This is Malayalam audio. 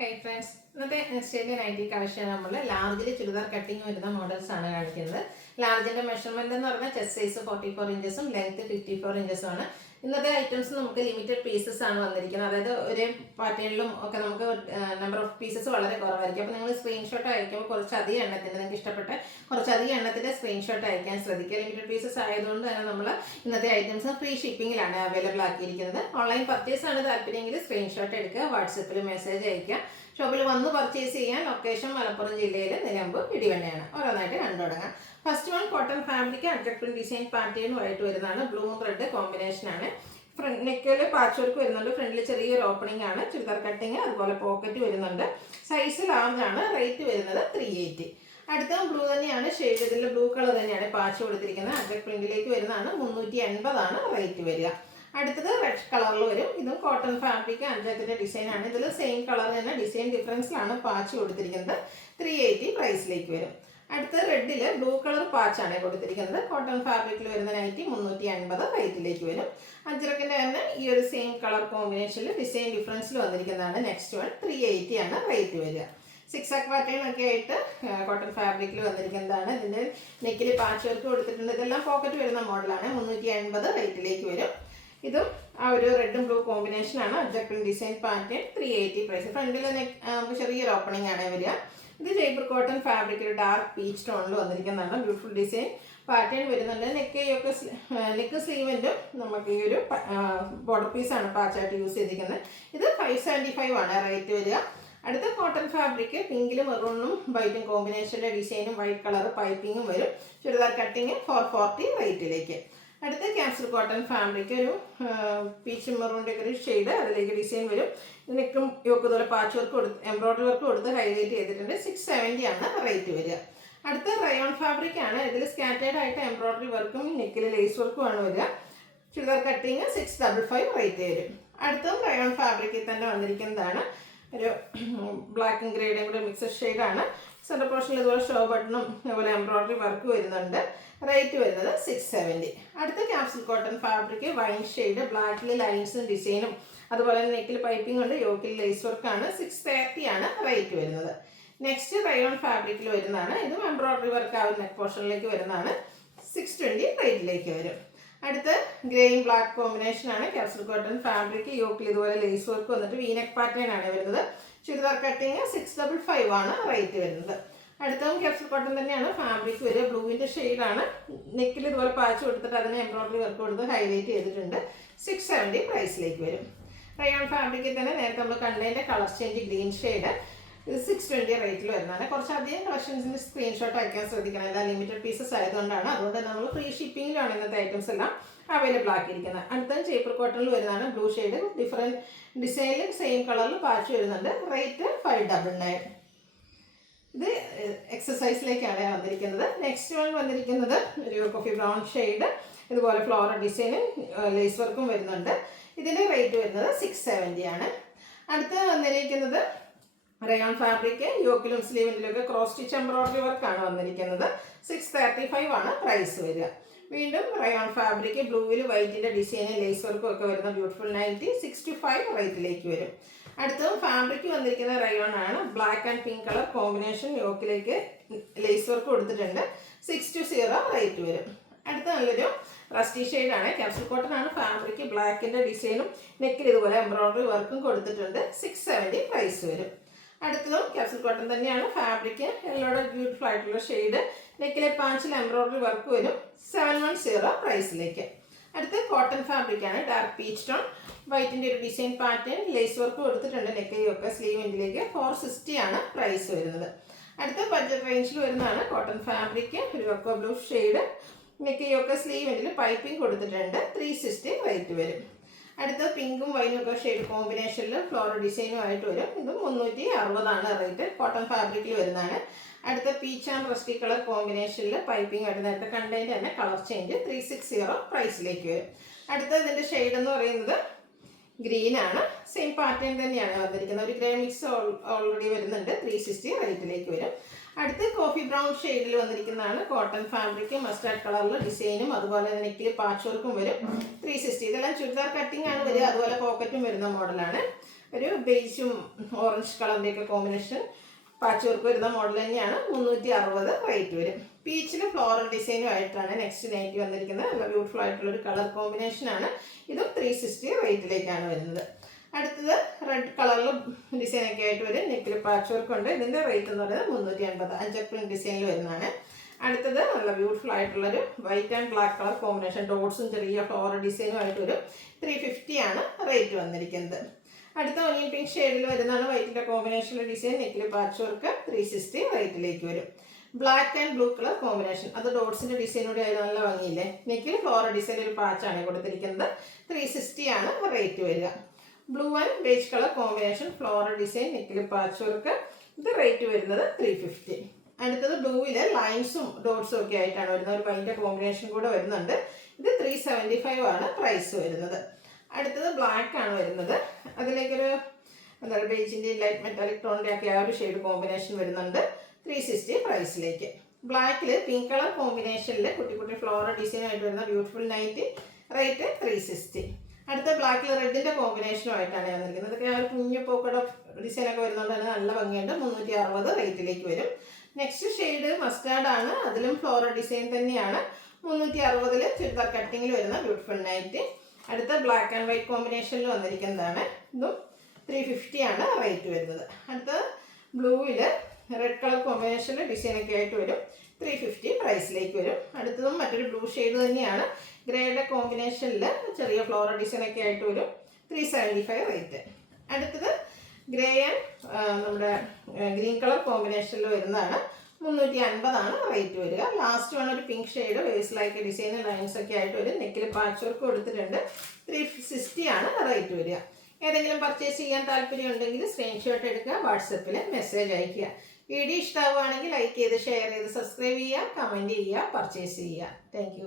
ഹൈ ഫ്രണ്ട്സ്, ഇന്നത്തെ ഓസ്ട്രേലിയൻ നൈറ്റി കളക്ഷൻ നമ്മൾ ലാർജിൽ ചുരിദാർ കട്ടിങ് വരുന്ന മോഡൽസ് ആണ് കാണിക്കുന്നത്. ലാർജിന്റെ മെഷർമെന്റ് എന്ന് പറഞ്ഞാൽ ചെസ്റ്റ് സൈസ് 44 ഇഞ്ചസും ലെങ്ത് 54 ഇഞ്ചസും ആണ്. ഇന്നത്തെ ഐറ്റംസ് നമുക്ക് ലിമിറ്റഡ് പീസസ് ആണ് വന്നിരിക്കുന്നത്. അതായത് ഒരേ പാറ്റേണിലും ഒക്കെ നമുക്ക് നമ്പർ ഓഫ് പീസസ് വളരെ കുറവായിരിക്കും. അപ്പോൾ നിങ്ങൾ സ്ക്രീൻഷോട്ട് അയക്കുമ്പോൾ കുറച്ചധികം എണ്ണത്തിൻ്റെ നിങ്ങൾക്ക് ഇഷ്ടപ്പെട്ട കുറച്ചധികം എണ്ണത്തിൻ്റെ സ്ക്രീൻഷോട്ട് അയക്കാൻ ശ്രദ്ധിക്കുക. ലിമിറ്റഡ് പീസസ് ആയതുകൊണ്ട് തന്നെ നമ്മൾ ഇന്നത്തെ ഐറ്റംസ് ഫ്രീ ഷിപ്പിങ്ങിലാണ് അവൈലബിൾ ആക്കിയിരിക്കുന്നത്. ഓൺലൈൻ പർച്ചേസ് ആണ് താല്പര്യമെങ്കിൽ സ്ക്രീൻഷോട്ട് എടുക്കുക, വാട്സപ്പിൽ മെസ്സേജ് അയക്കുക. ഷോപ്പിൽ വന്ന് പർച്ചേസ് ചെയ്യാൻ ലൊക്കേഷൻ മലപ്പുറം ജില്ലയിൽ നിലമ്പൂർ ഇടിവണ്ണയാണ്. ഓരോന്നായിട്ട് കണ്ടു തുടങ്ങാം. ഫസ്റ്റ് വൺ കോട്ടൺ ഫാബ്രിക് അഡ്ജക്ട് പ്രിന്റ് ഡിസൈൻ പാറ്റേണുമായിട്ട് വരുന്നതാണ്. ബ്ലൂ റെഡ് കോമ്പിനേഷൻ ആണ്. ഫ്രണ്ട് നെക്കിൽ പാച്ച് വർക്ക് വരുന്നുണ്ട്. ഫ്രണ്ടിൽ ചെറിയൊരു ഓപ്പണിംഗ് ആണ്. ചുരിദാർ കട്ടിങ്, അതുപോലെ പോക്കറ്റ് വരുന്നുണ്ട്. സൈസ് ലാർജ് ആണ്. റേറ്റ് വരുന്നത് 380. അടുത്ത ബ്ലൂ തന്നെയാണ് ഷെയ്ഡ്. ഇതിൽ ബ്ലൂ കളർ തന്നെയാണ് പാച്ച് കൊടുത്തിരിക്കുന്നത്. അഡ്ജക്ട് പ്രിന്റിലേക്ക് വരുന്നതാണ്. 380 ആണ് റേറ്റ് വരിക. അടുത്തത് റെഡ് കളറിൽ വരും. ഇതും കോട്ടൺ ഫാബ്രിക് അഞ്ചാത്തിന്റെ ഡിസൈൻ ആണ്. ഇതിൽ സെയിം കളർ തന്നെ ഡിസൈൻ ഡിഫറൻസിലാണ് പാച്ച് കൊടുത്തിരിക്കുന്നത്. 380 പ്രൈസിലേക്ക് വരും. അടുത്ത റെഡിൽ ബ്ലൂ കളർ പാച്ചാണ് കൊടുത്തിരിക്കുന്നത്. കോട്ടൺ ഫാബ്രിക്കിൽ വരുന്ന നൈറ്റി 350 റേറ്റിലേക്ക് വരും. അഞ്ചരക്കിന്റെ തന്നെ ഈ ഒരു സെയിം കളർ കോമ്പിനേഷനിൽ ഡിസൈൻ ഡിഫറൻസിൽ വന്നിരിക്കുന്നതാണ്. നെക്സ്റ്റ് വൺ 380 ആണ് റേറ്റ് വരിക. സിക്സാക് പാറ്റേൺ ഒക്കെ ആയിട്ട് കോട്ടൺ ഫാബ്രിക്കിൽ വന്നിരിക്കുന്നതാണ്. ഇതിന്റെ നെക്കിൽ പാച്ച് വർക്ക് കൊടുത്തിട്ടുണ്ട്. ഇതെല്ലാം പോക്കറ്റ് വരുന്ന മോഡലാണ്. 350 റേറ്റിലേക്ക് വരും. ഇതും ആ ഒരു റെഡും ബ്ലൂ കോമ്പിനേഷൻ ആണ്. അഡ്ജക്ട് ഡിസൈൻ പാറ്റേൺ 380 പ്രൈസ്. ഫ്രണ്ടിൽ നമുക്ക് ചെറിയൊരു ഓപ്പണിംഗ് ആണ് വരിക. ഇത് ജയ്പൂർ കോട്ടൺ ഫാബ്രിക് ഒരു ഡാർക്ക് പീച്ച് ടോണിൽ വന്നിരിക്കുന്നതാണ്. ബ്യൂട്ടിഫുൾ ഡിസൈൻ പാറ്റേൺ വരുന്നുണ്ട്. നെക്ക് സ്ലീവിൻ്റും നമുക്ക് ഈ ഒരു ബോർഡർ പീസാണ് പാച്ചായിട്ട് യൂസ് ചെയ്തിരിക്കുന്നത്. ഇത് 575 ആണ് റേറ്റ് വരിക. അടുത്ത കോട്ടൺ ഫാബ്രിക് പിങ്കിലും മെറൂണും വൈറ്റും കോമ്പിനേഷൻ്റെ ഡിസൈനും വൈറ്റ് കളർ പൈപ്പിങ്ങും വരും. ചുരിദാർ കട്ടിങ് 440 റേറ്റിലേക്ക്. അടുത്ത ക്യാപ്സൂൾ കോട്ടൺ ഫാബ്രിക് ഒരു പീച്ച് മെറൂണിൻ്റെ ഒരു ഷെയ്ഡ്, അതിലേക്ക് ഡിസൈൻ വരും. നെക്കും യോക്ക് പോലെ പാച്ച് വർക്ക് കൊടുത്ത് എംബ്രോയ്ഡറി വർക്ക് കൊടുത്ത് ഹൈലൈറ്റ് ചെയ്തിട്ടുണ്ട്. 670 ആണ് റേറ്റ് വരിക. അടുത്ത റയോൺ ഫാബ്രിക് ആണ്. ഇതിൽ സ്കാറ്റേർഡ് ആയിട്ട് എംബ്രോയ്ഡറി വർക്കും നെക്കിൽ ലേസ് വർക്കും ആണ് വരിക. ചുരിദാർ കട്ടിങ് 655 റേറ്റ് വരും. അടുത്തതും റയോൺ ഫാബ്രിക്കിൽ തന്നെ വന്നിരിക്കുന്നതാണ്. ഒരു ബ്ലാക്കും ഗ്രേഡും കൂടെ മിക്സഡ് ഷെയ്ഡാണ്. സെൻറ്റർ പോർഷനിൽ ഇതുപോലെ ഷോ ബട്ടണും അതുപോലെ എംബ്രോയ്ഡറി വർക്ക് വരുന്നുണ്ട്. റേറ്റ് വരുന്നത് 670. അടുത്ത capsule cotton fabric wine shade, ബ്ലാക്കിൽ ലൈൻസും ഡിസൈനും അതുപോലെ തന്നെ നെക്കിൽ പൈപ്പിംഗ് ഉണ്ട്. യോക്കിൽ ലേസ് വർക്കാണ്. 630 ആണ് റേറ്റ് വരുന്നത്. നെക്സ്റ്റ് റയോൺ ഫാബ്രിക്കിൽ വരുന്നതാണ്. ഇതും എംബ്രോയ്ഡറി വർക്ക് ആ നെക്ക് പോർഷനിലേക്ക് വരുന്നതാണ്. 620 റേറ്റിലേക്ക് വരും. അടുത്ത് ഗ്രേയും ബ്ലാക്ക് കോമ്പിനേഷൻ ആണ്. ക്യാപ്സൂൾ കോട്ടൺ ഫാബ്രിക് യോക്കിൽ ഇതുപോലെ ലേസ് വർക്ക് വന്നിട്ട് വീനെക്ക് പാറ്റേൺ ആണ് വരുന്നത്. ചുരിദാർ കട്ടിങ് 655 ആണ് റേറ്റ് വരുന്നത്. അടുത്തതും ക്യാപ്സൂൾ കോട്ടൺ തന്നെയാണ്. ഫാബ്രിക് വരിക ബ്ലൂവിൻ്റെ ഷെയ്ഡാണ്. നെക്കിൽ ഇതുപോലെ പാച്ച് കൊടുത്തിട്ട് അതിന് എംബ്രോയ്ഡറി വർക്ക് കൊടുത്ത് ഹൈലൈറ്റ് ചെയ്തിട്ടുണ്ട്. 670 പ്രൈസിലേക്ക് വരും. റയോൺ ഫാബ്രിക്കിൽ തന്നെ നേരത്തെ നമ്മൾ കണ്ടതിൻ്റെ കളർ ചേഞ്ച് ഗ്രീൻ ഷെയ്ഡ്, ഇത് 620 റേറ്റിൽ വരുന്നതാണ്. കുറച്ചധികം കളക്ഷൻസിൻ്റെ സ്ക്രീൻഷോട്ട് അയക്കാൻ ശ്രദ്ധിക്കണം. എല്ലാം ലിമിറ്റഡ് പീസസ് ആയതുകൊണ്ടാണ്. അതുകൊണ്ട് നമ്മൾ ഫ്രീ ഷിപ്പിങ്ങിലാണ് ഇന്നത്തെ ഐറ്റംസ് എല്ലാം അവൈലബിൾ ആക്കിയിരിക്കുന്നത്. അടുത്തത് ജയ്പൂർ കോട്ടണിൽ വരുന്നതാണ്. ബ്ലൂ ഷെയ്ഡ് ഡിഫറെൻറ്റ് ഡിസൈനിൽ സെയിം കളറിൽ പാച്ച് വരുന്നുണ്ട്. റേറ്റ് 599. ഇത് എക്സസൈസിലേക്കാണ് വന്നിരിക്കുന്നത്. നെക്സ്റ്റ് വൺ വന്നിരിക്കുന്നത് ഒരു കോഫി ബ്രൗൺ ഷെയ്ഡ്, ഇതുപോലെ ഫ്ലോറൽ ഡിസൈനും ലേസ് വർക്കും വരുന്നുണ്ട്. ഇതിൻ്റെ റേറ്റ് വരുന്നത് 670 ആണ്. അടുത്ത് വന്നിരിക്കുന്നത് റയോൺ ഫാബ്രിക് യോക്കിലും സ്ലീവിൻ്റിലൊക്കെ ക്രോസ് സ്റ്റിച്ച് എംബ്രോയ്ഡറി വർക്കാണ് വന്നിരിക്കുന്നത്. 635 ആണ് പ്രൈസ് വരിക. വീണ്ടും റയോൺ ഫാബ്രിക് ബ്ലൂവിൽ വൈറ്റിൻ്റെ ഡിസൈനും ലേസ് വർക്കും ഒക്കെ വരുന്ന ബ്യൂട്ടിഫുൾ നൈറ്റി 65 റേറ്റിലേക്ക് വരും. അടുത്തതും ഫാബ്രിക് വന്നിരിക്കുന്ന റയോൺ ആണ്. Black and pink colour combination യോക്കിലേക്ക് ലേസ് വർക്ക് കൊടുത്തിട്ടുണ്ട്. 620 റേറ്റ് വരും. അടുത്ത നല്ലൊരു റസ്റ്റി ഷെയ്ഡാണ്. ക്യാപ്സൂൾ കോട്ടൺ ആണ് ഫാബ്രിക്. ബ്ലാക്കിൻ്റെ ഡിസൈനും നെക്കിൽ ഇതുപോലെ എംബ്രോയ്ഡറി വർക്കും കൊടുത്തിട്ടുണ്ട്. 670 പ്രൈസ് വരും. അടുത്തതും ക്യാപ്സൂൾ കോട്ടൺ തന്നെയാണ്. ഫാബ്രിക് എല്ലോടെ ബ്യൂട്ടിഫുൾ ആയിട്ടുള്ള ഷെയ്ഡ്, നെക്കിലെ പാച്ചിൽ എംബ്രോയ്ഡറി വർക്ക് വരും. 710 പ്രൈസിലേക്ക്. അടുത്ത കോട്ടൺ ഫാബ്രിക് ആണ്. ഡാർക്ക് പീച്ച് ടോൺ വൈറ്റിൻ്റെ ഒരു ഡിസൈൻ പാറ്റേൺ ലേസ് വർക്ക് കൊടുത്തിട്ടുണ്ട്. നെക്കയൊക്കെ സ്ലീവിൻ്റിലേക്ക് 460 ആണ് പ്രൈസ് വരുന്നത്. അടുത്ത ബഡ്ജറ്റ് റേഞ്ചിൽ വരുന്നതാണ് കോട്ടൺ ഫാബ്രിക് ഒരു ഒക്കോ ബ്ലൂ ഷെയ്ഡ്, നെക്കയൊക്കെ സ്ലീവിൻ്റിൽ പൈപ്പിംഗ് കൊടുത്തിട്ടുണ്ട്. 360 റേറ്റ് വരും. അടുത്ത പിങ്കും വൈനും ഒക്കെ ഷെയ്ഡ് കോമ്പിനേഷനിൽ ഫ്ലോറൽ ഡിസൈനും ആയിട്ട് വരും. ഇതും 360 ആണ് റേറ്റ്. കോട്ടൺ ഫാബ്രിക്കിൽ വരുന്നതാണ്. അടുത്ത പീച്ച് ആൻഡ് റസ്റ്റി കളർ കോമ്പിനേഷനിൽ പൈപ്പിംഗ് ആയിട്ട് നേരത്തെ കണ്ടതിൻ്റെ തന്നെ കളർ ചേഞ്ച് 360 പ്രൈസിലേക്ക് വരും. അടുത്ത ഇതിൻ്റെ ഷെയ്ഡ് എന്ന് പറയുന്നത് ഗ്രീൻ ആണ്. സെയിം പാറ്റേൺ തന്നെയാണ് വന്നിരിക്കുന്നത്. ഒരു ഗ്രേ മിക്സ് ഓൾറെഡി വരുന്നുണ്ട്. 360 റേറ്റിലേക്ക് വരും. അടുത്ത് കോഫി ബ്രൗൺ ഷെയ്ഡിൽ വന്നിരിക്കുന്നതാണ്. കോട്ടൺ ഫാബ്രിക് മസ്റ്റാർഡ് കളറിൽ ഡിസൈനും അതുപോലെ നെക്കിൽ പാച്ച് വർക്കും വരും. 360. ഇതെല്ലാം ചുരിദാർ കട്ടിംഗ് ആണ് വരിക. അതുപോലെ പോക്കറ്റും വരുന്ന മോഡലാണ്. ഒരു ബേജും ഓറഞ്ച് കളറിൻ്റെയൊക്കെ കോമ്പിനേഷൻ പാച്ച് വർക്ക് വരുന്ന മോഡൽ തന്നെയാണ്. 360 റേറ്റ് വരും. പീച്ചിൽ ഫ്ലോറൽ ഡിസൈനുമായിട്ടാണ് നെക്സ്റ്റ് നൈറ്റി വന്നിരിക്കുന്നത്. നല്ല ബ്യൂട്ടിഫുൾ ആയിട്ടുള്ളൊരു കളർ കോമ്പിനേഷനാണ്. ഇതും 360 റേറ്റിലേക്കാണ് വരുന്നത്. അടുത്തത് റെഡ് കളറിൽ ഡിസൈനൊക്കെ ആയിട്ട് വരും. നെക്കിൽ പാച്ച് വർക്ക് ഉണ്ട്. ഇതിൻ്റെ റേറ്റ് എന്ന് പറയുന്നത് 380 അഞ്ചപ്രിന്റ് ഡിസൈനിൽ വരുന്നതാണ്. അടുത്തത് നല്ല ബ്യൂട്ടിഫുൾ ആയിട്ടുള്ളൊരു white and black colour combination ഡോട്ട്സും ചെറിയ ഫ്ലോറൽ ഡിസൈനും ആയിട്ട് വരും. 350 ആണ് റേറ്റ് വന്നിരിക്കുന്നത്. അടുത്ത ഒനിയൻ പിങ്ക് ഷെയ്ഡിൽ വരുന്നതാണ്. വൈറ്റിൻ്റെ കോമ്പിനേഷനിലെ ഡിസൈൻ, നെക്കിൽ പാച്ച് വർക്ക്, 360 റേറ്റിലേക്ക് വരും. Black and blue colour combination, അത് ഡോട്ട്സിൻ്റെ ഡിസൈനോടെ ആയത് നല്ല ഭംഗിയില്ലേ. നെക്കിൽ ഫ്ലോറൽ ഡിസൈൻ ഒരു പാച്ചാണ് കൊടുത്തിരിക്കുന്നത്. 360 ആണ് റേറ്റ് വരിക. Blue and beige colour combination floral design, നെക്കിൽ പാച്ച് വർക്ക്, ഇത് റേറ്റ് വരുന്നത് 350. അടുത്തത് ബ്ലൂവിൽ ലൈൻസും ഡോട്ട്സും ഒക്കെ ആയിട്ടാണ് വരുന്നത്. ഒരു വൈൻ്റെ കോമ്പിനേഷൻ കൂടെ വരുന്നുണ്ട്. ഇത് 375 ആണ് പ്രൈസ് വരുന്നത്. അടുത്തത് ബ്ലാക്ക് ആണ് വരുന്നത്. അതിലേക്കൊരു എന്താ പറയുക ബേജിൻ്റെ ലൈറ്റ് മെറ്റാലിക് ടോണിൻ്റെ ഒക്കെ ആ ഒരു ഷെയ്ഡ് കോമ്പിനേഷൻ വരുന്നുണ്ട്. 360 പ്രൈസിലേക്ക്. ബ്ലാക്കിൽ പിങ്ക് കളർ കോമ്പിനേഷനിൽ കുട്ടി കുട്ടി ഫ്ലോറൽ ഡിസൈനായിട്ട് വരുന്ന ബ്യൂട്ടിഫുൾ നൈറ്റ്, റേറ്റ് 360. അടുത്ത ബ്ലാക്കിൽ റെഡിൻ്റെ കോമ്പിനേഷനുമായിട്ടാണ് വന്നിരിക്കുന്നത്. ഇതൊക്കെ ആ ഒരു കുഞ്ഞു പോക്കട ഡിസൈനൊക്കെ വരുന്നതുകൊണ്ട് നല്ല ഭംഗിയുണ്ട്. 360 റേറ്റിലേക്ക് വരും. നെക്സ്റ്റ് ഷെയ്ഡ് മസ്റ്റാർഡ് ആണ്. അതിലും ഫ്ലോറൽ ഡിസൈൻ തന്നെയാണ്. 360 ചുരിദാർ കട്ടിങ്ങിൽ വരുന്ന ബ്യൂട്ടിഫുൾ നൈറ്റ്. അടുത്ത ബ്ലാക്ക് ആൻഡ് വൈറ്റ് കോമ്പിനേഷനിൽ വന്നിരിക്കുന്നതാണ്. ഇതും 350 ആണ് റേറ്റ് വരുന്നത്. അടുത്ത ബ്ലൂവിൽ റെഡ് കളർ കോമ്പിനേഷനിൽ ഡിസൈനൊക്കെ ആയിട്ട് വരും. 350 പ്രൈസിലേക്ക് വരും. അടുത്തതും മറ്റൊരു ബ്ലൂ ഷെയ്ഡ് തന്നെയാണ്. ഗ്രേയുടെ കോമ്പിനേഷനിൽ ചെറിയ ഫ്ലോറൽ ഡിസൈനൊക്കെ ആയിട്ട് വരും. 375 റേറ്റ്. അടുത്തത് ഗ്രേ ആൻഡ് നമ്മുടെ ഗ്രീൻ കളർ കോമ്പിനേഷനിൽ വരുന്നതാണ്. 350 ആണ് റേറ്റ് വരിക. ലാസ്റ്റ് വേണം ഒരു പിങ്ക് ഷെയ്ഡ് വേസ്റ്റിലായിട്ട് ഡിസൈൻ ലൈൻസ് ഒക്കെ ആയിട്ട് വരും. നെക്കിൽ പാച്ച് വർക്ക് കൊടുത്തിട്ടുണ്ട്. 360 ആണ് റേറ്റ് വരിക. ഏതെങ്കിലും പർച്ചേസ് ചെയ്യാൻ താല്പര്യം ഉണ്ടെങ്കിൽ സ്ക്രീൻഷോട്ട് എടുക്കുക, വാട്സപ്പിൽ മെസ്സേജ് അയയ്ക്കുക. വീഡിയോ ഇഷ്ടമാവുകയാണെങ്കിൽ ലൈക്ക് ചെയ്ത് ഷെയർ ചെയ്ത് സബ്സ്ക്രൈബ് ചെയ്യുക, കമൻറ്റ് ചെയ്യുക, പർച്ചേസ് ചെയ്യുക. താങ്ക്